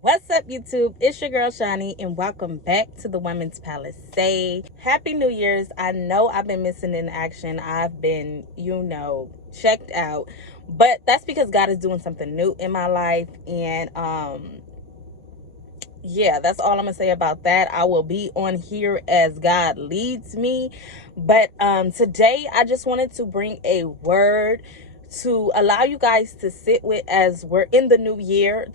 What's up, YouTube? It's your girl Shani, and welcome back to the Women's Palacè. Happy New Year's. I know I've been missing in action. I've been, checked out, but that's because God is doing something new in my life, and yeah, that's all I'm gonna say about that. I will be on here as God leads me, but today I just wanted to bring a word to allow you guys to sit with as we're in the new year.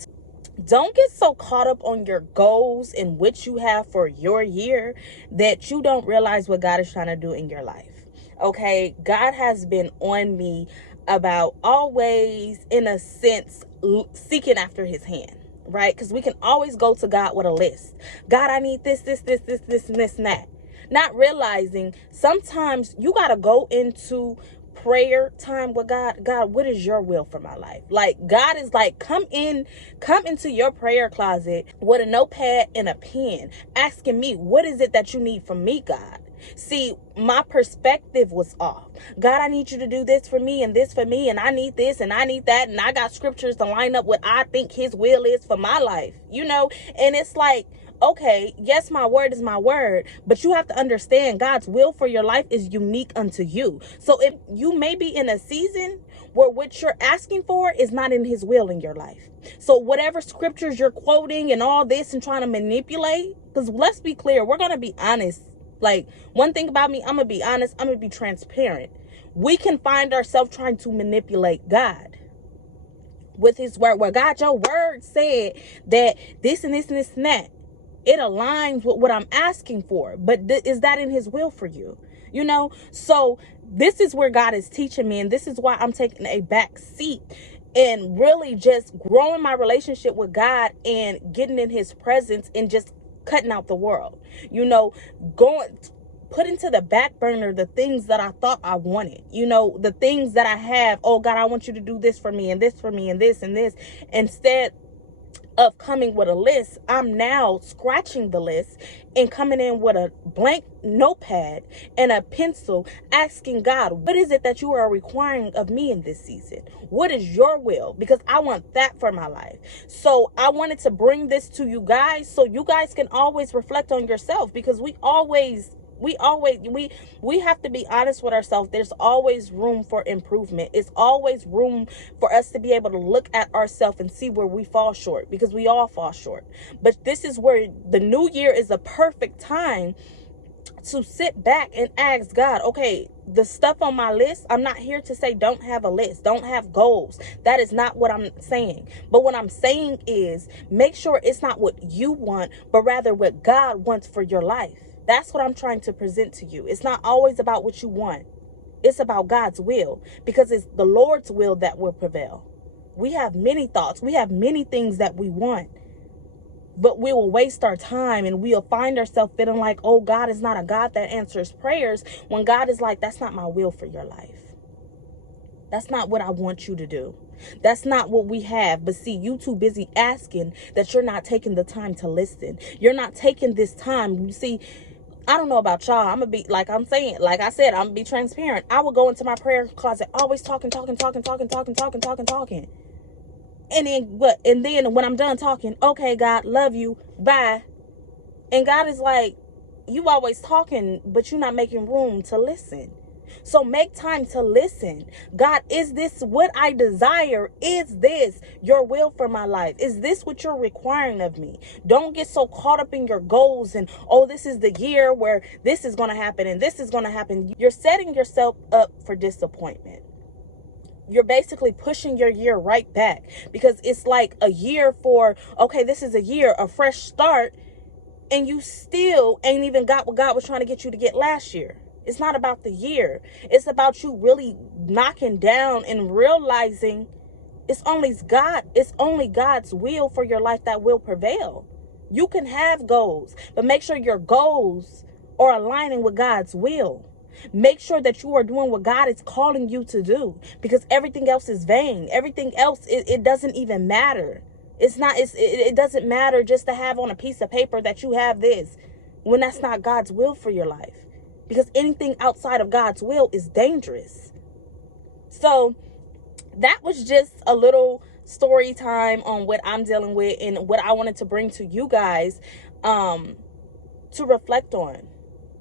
Don't get so caught up on your goals and what you have for your year that you don't realize what God is trying to do in your life. Okay, God has been on me about always, in a sense, seeking after his hand, right? Because we can always go to God with a list. God, I need this, and this, and that. Not realizing sometimes you got to go into prayer time with God. What is your will for my life? Like, God is like, come into your prayer closet with a notepad and a pen, asking me, what is it that you need from me, God? See, my perspective was off. God, I need you to do this for me and this for me, and I need this and I need that, and I got scriptures to line up what I think his will is for my life, and it's like, okay, yes, my word is my word, but you have to understand God's will for your life is unique unto you. So if you may be in a season where what you're asking for is not in his will in your life. So whatever scriptures you're quoting and all this and trying to manipulate, because let's be clear, we're going to be honest. Like, one thing about me, I'm going to be honest, I'm going to be transparent. We can find ourselves trying to manipulate God with his word, where God, your word said that this and this and this and that. It aligns with what I'm asking for, but is that in his will for you? So this is where God is teaching me, and this is why I'm taking a back seat and really just growing my relationship with God and getting in his presence and just cutting out the world, going put into the back burner the things that I thought I wanted, the things that I have. Oh God, I want you to do this for me and this for me and this and this. Instead of coming with a list, I'm now scratching the list and coming in with a blank notepad and a pencil, asking God, what is it that you are requiring of me in this season? What is your will? Because I want that for my life. So I wanted to bring this to you guys so you guys can always reflect on yourself, because we have to be honest with ourselves. There's always room for improvement. It's always room for us to be able to look at ourselves and see where we fall short, because we all fall short. But this is where the new year is a perfect time to sit back and ask God, okay, the stuff on my list, I'm not here to say don't have a list, don't have goals. That is not what I'm saying. But what I'm saying is, make sure it's not what you want, but rather what God wants for your life. That's what I'm trying to present to you. It's not always about what you want. It's about God's will, because it's the Lord's will that will prevail. We have many thoughts. We have many things that we want, but we will waste our time and we'll find ourselves feeling like, oh, God is not a God that answers prayers, when God is like, that's not my will for your life. That's not what I want you to do. That's not what we have. But see, you too busy asking that you're not taking the time to listen. You're not taking this time. You see, I don't know about y'all. I'm going to be, like I said, I'm going to be transparent. I will go into my prayer closet, always talking. And then when I'm done talking, okay, God, love you, bye. And God is like, you always talking, but you're not making room to listen. So make time to listen. God, is this what I desire? Is this your will for my life? Is this what you're requiring of me? Don't get so caught up in your goals and, oh, this is the year where this is going to happen and this is going to happen. You're setting yourself up for disappointment. You're basically pushing your year right back, because it's like a year for, okay, this is a year, a fresh start, and you still ain't even got what God was trying to get you to get last year. It's not about the year. It's about you really knocking down and realizing it's only God's will for your life that will prevail. You can have goals, but make sure your goals are aligning with God's will. Make sure that you are doing what God is calling you to do, because everything else is vain. Everything else, it doesn't even matter. It doesn't matter just to have on a piece of paper that you have this, when that's not God's will for your life, because anything outside of God's will is dangerous. So that was just a little story time on what I'm dealing with and what I wanted to bring to you guys to reflect on.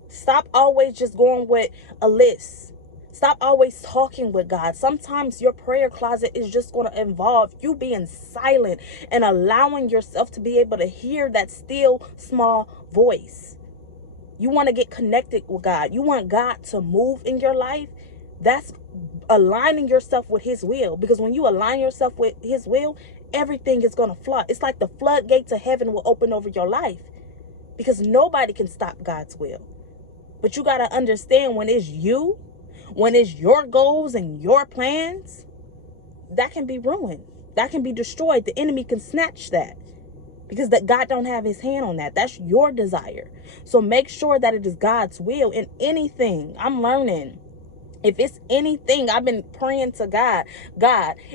Stop always just going with a list. Stop always talking with God. Sometimes your prayer closet is just going to involve you being silent and allowing yourself to be able to hear that still small voice. You want to get connected with God. You want God to move in your life. That's aligning yourself with his will. Because when you align yourself with his will, everything is going to flood. It's like the floodgates of heaven will open over your life. Because nobody can stop God's will. But you got to understand, when it's you, when it's your goals and your plans, that can be ruined. That can be destroyed. The enemy can snatch that. Because that God don't have his hand on that. That's your desire. So make sure that it is God's will in anything. I'm learning. If it's anything, I've been praying to God,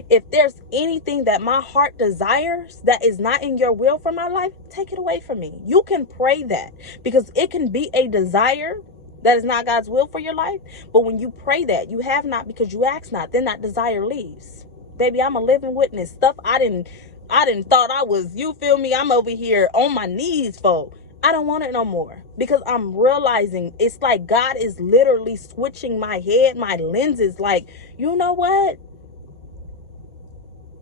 if there's anything that my heart desires that is not in your will for my life, take it away from me. You can pray that, because it can be a desire that is not God's will for your life. But when you pray that, you have not because you ask not, then that desire leaves. Baby, I'm a living witness. Stuff I didn't thought I was, you feel me? I'm over here on my knees for. I don't want it no more, because I'm realizing it's like God is literally switching my head, my lenses. Like, you know what?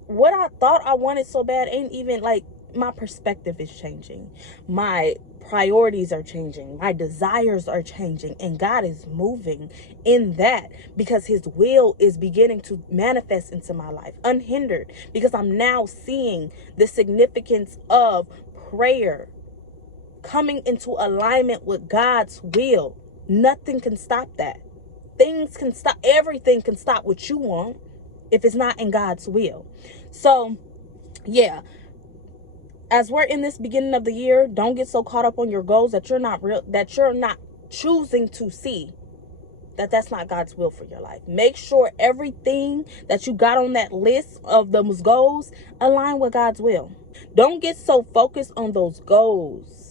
What I thought I wanted so bad ain't even, like, my perspective is changing. My priorities are changing. My desires are changing. And God is moving in that, because his will is beginning to manifest into my life unhindered, because I'm now seeing the significance of prayer coming into alignment with God's will. Nothing can stop that. Things can stop. Everything can stop what you want if it's not in God's will. So, yeah. As we're in this beginning of the year, don't get so caught up on your goals that you're not choosing to see that that's not God's will for your life. Make sure everything that you got on that list of those goals align with God's will. Don't get so focused on those goals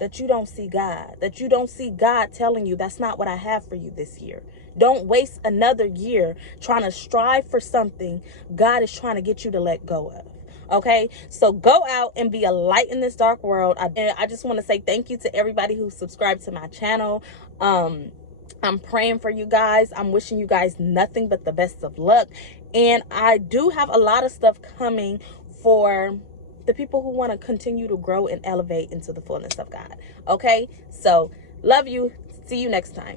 that you don't see God, that you don't see God telling you that's not what I have for you this year. Don't waste another year trying to strive for something God is trying to get you to let go of. Okay, so go out and be a light in this dark world. I just want to say thank you to everybody who subscribed to my channel. I'm praying for you guys. I'm wishing you guys nothing but the best of luck. And I do have a lot of stuff coming for the people who want to continue to grow and elevate into the fullness of God. Okay, so love you. See you next time.